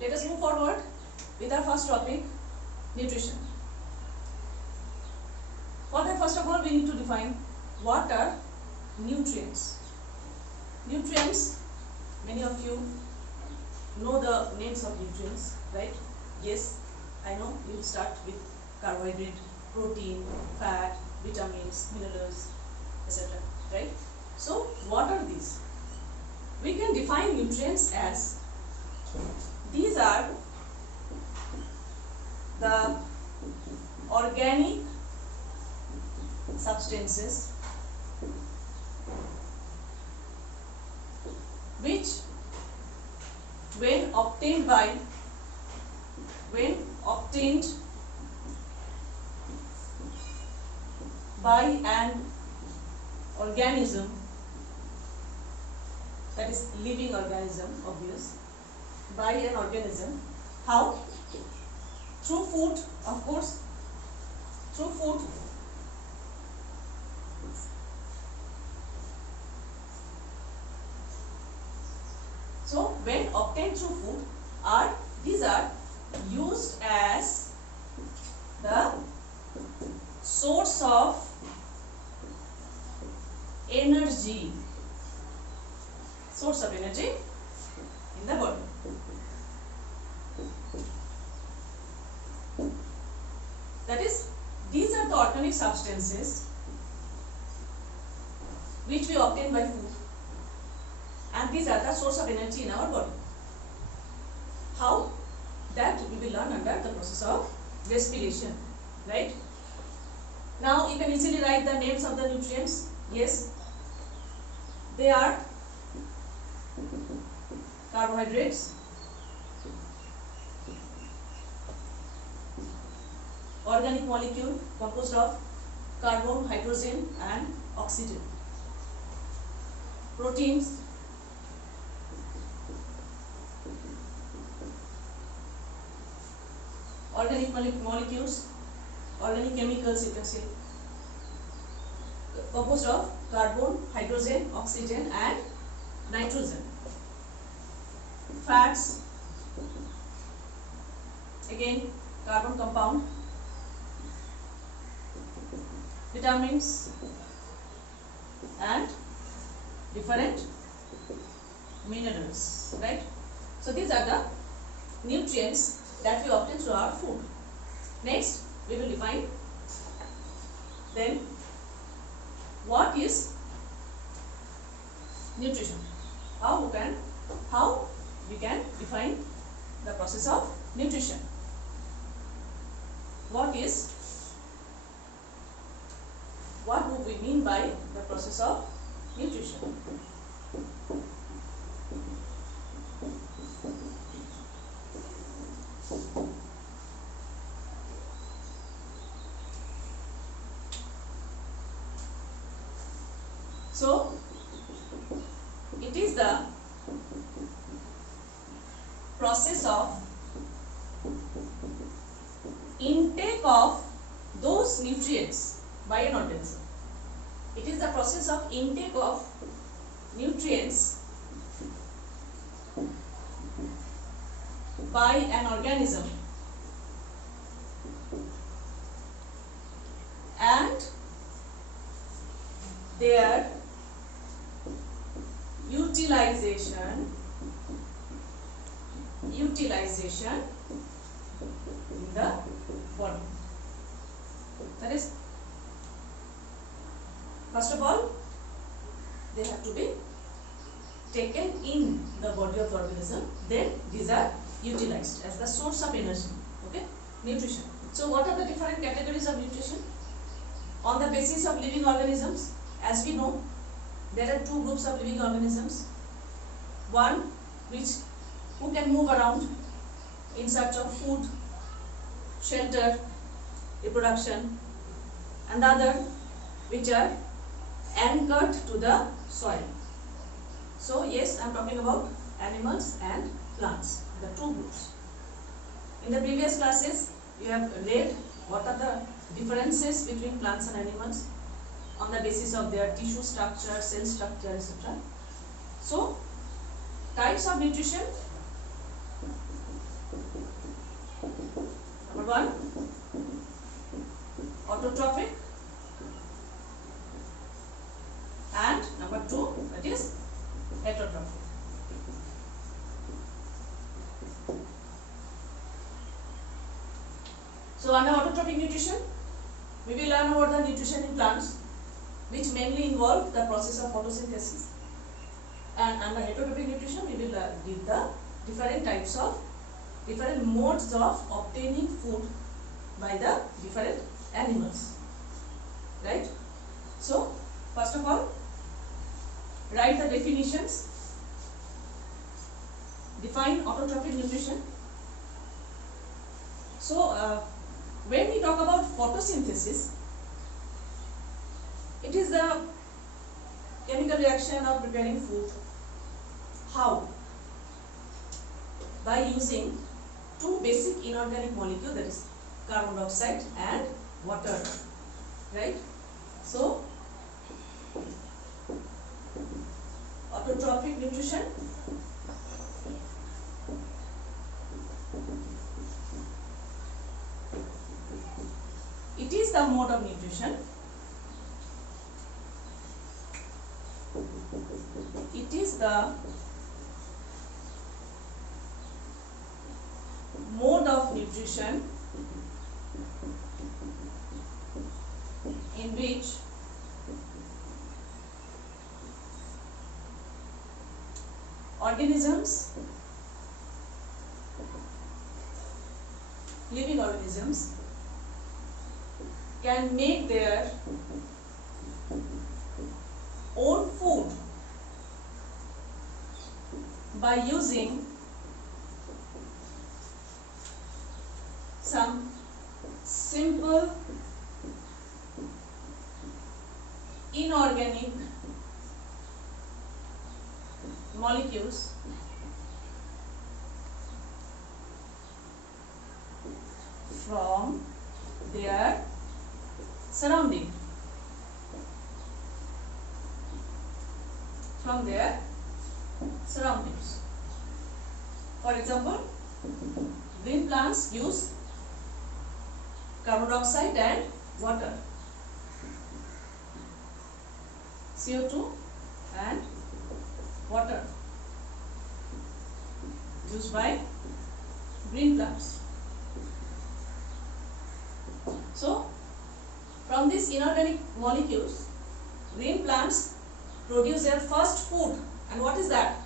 let us move forward with our first topic, nutrition. For that, first of all, we need to define what are nutrients. Nutrients, many of you know the names of nutrients, right? Yes, I know we will start with carbohydrate, protein, fat, vitamins, minerals, etc. Right? So, what are these? We can define nutrients as these are the organic substances which when obtained by an organism, that is living organism, obvious, by an organism. How? Through food, of course, through food. So when obtained through food, these are used as the source of energy, in the body. That is, these are the organic substances which we obtain by food, and these are the source of energy in our body. How? That we will learn under the process of respiration, right? Now you can easily write the names of the nutrients. Yes, they are carbohydrates, organic molecule composed of carbon, hydrogen and oxygen. Proteins, organic molecules, organic chemicals, you can say, composed of carbon, hydrogen, oxygen and nitrogen. Fats, again carbon compound. Vitamins and different minerals, right? So these are the nutrients that we obtain through our food. Next, we will define then what is nutrition. How we can define the process of nutrition. What do we mean by the process of nutrition? So, it is the process of intake of those nutrients by an organism. It is the process of intake of nutrients by an organism and their utilization in the body. That is, first of all, they have to be taken in the body of the organism, then these are utilized as the source of energy. Okay, nutrition. So what are the different categories of nutrition? On the basis of living organisms, as we know, there are two groups of living organisms. One who can move around in search of food, shelter, reproduction, and the other which are anchored to the soil. So yes, I am talking about animals and plants, the two groups. In the previous classes, you have read what are the differences between plants and animals on the basis of their tissue structure, cell structure, etc. So, types of nutrition. So under autotrophic nutrition, we will learn about the nutrition in plants, which mainly involve the process of photosynthesis. And under heterotrophic nutrition, we will give the different modes of obtaining food by the different animals. Right? So, first of all, write the definitions. Define autotrophic nutrition. So, when we talk about photosynthesis, it is the chemical reaction of preparing food. How? By using two basic inorganic molecules, that is carbon dioxide and water. Right? So, autotrophic nutrition it is the mode of nutrition. It is the mode of nutrition in which organisms, living organisms, can make their own food by using some simple inorganic molecules from their surrounding, surroundings. For example, green plants use carbon dioxide and water, CO2 and water used by green plants. So, from these inorganic molecules, green plants produce their first food. And what is that?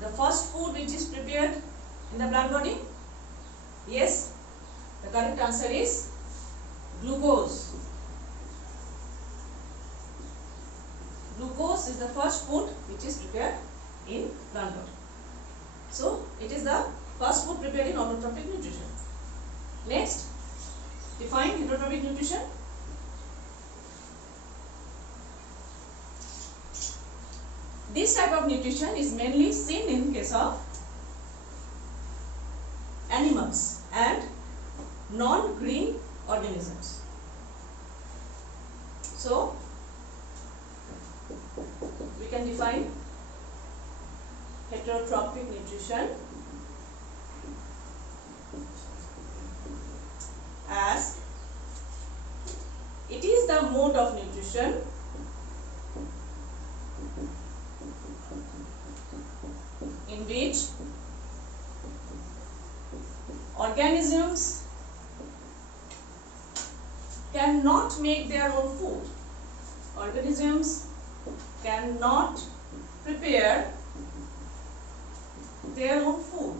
The first food which is prepared in the plant body? Yes, the correct answer is glucose. Glucose is the first food which is prepared in plant body. So, it is the first food prepared in autotrophic nutrition. Next, define heterotrophic nutrition. This type of nutrition is mainly seen in case of animals and non-green organisms. So, we can define heterotrophic nutrition as it is the mode of nutrition in which organisms cannot make their own food. Organisms cannot prepare their own food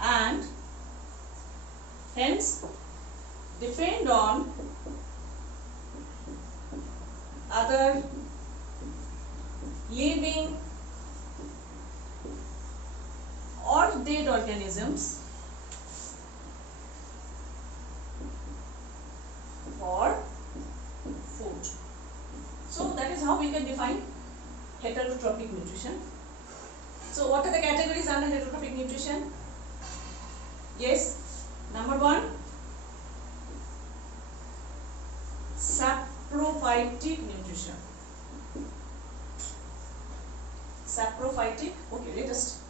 and hence depend on other living or dead organisms for food. So that is how we can define heterotrophic nutrition. So what are the categories under heterotrophic nutrition? Yes, number 1, saprophytic nutrition. Saprophytic, okay, let us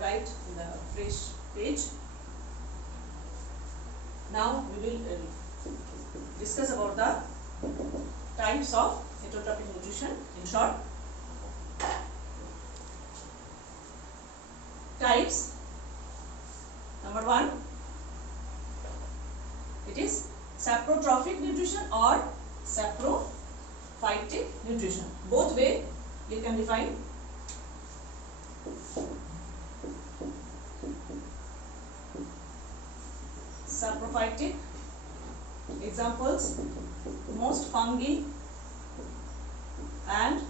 write in the fresh page. Now we will discuss about the types of heterotrophic nutrition in short. Types. nutrition or saprophytic nutrition. Both way you can define. Saprophytic examples: most fungi and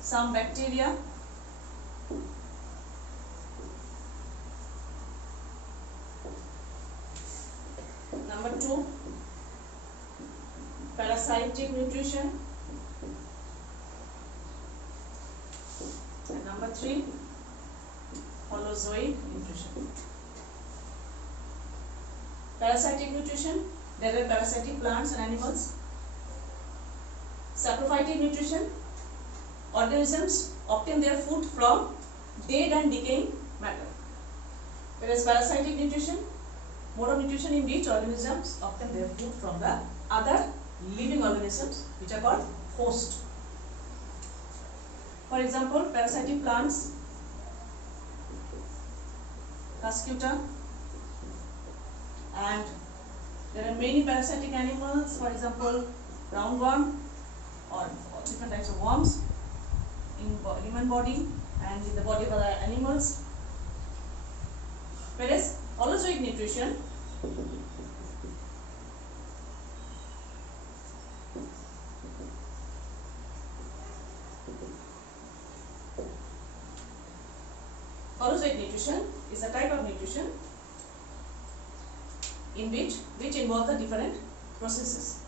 some bacteria. Number 2, parasitic nutrition. And number 3, holozoic nutrition. Parasitic nutrition, there are parasitic plants and animals. Saprophytic nutrition, organisms obtain their food from dead and decaying matter. Whereas parasitic nutrition, mode of nutrition in which organisms obtain their food from the other living organisms which are called host. For example, parasitic plants, Cuscuta, and there are many parasitic animals, for example, roundworm or different types of worms in human body and in the body of other animals. Whereas holozoic nutrition, is a type of nutrition in which involve the different processes.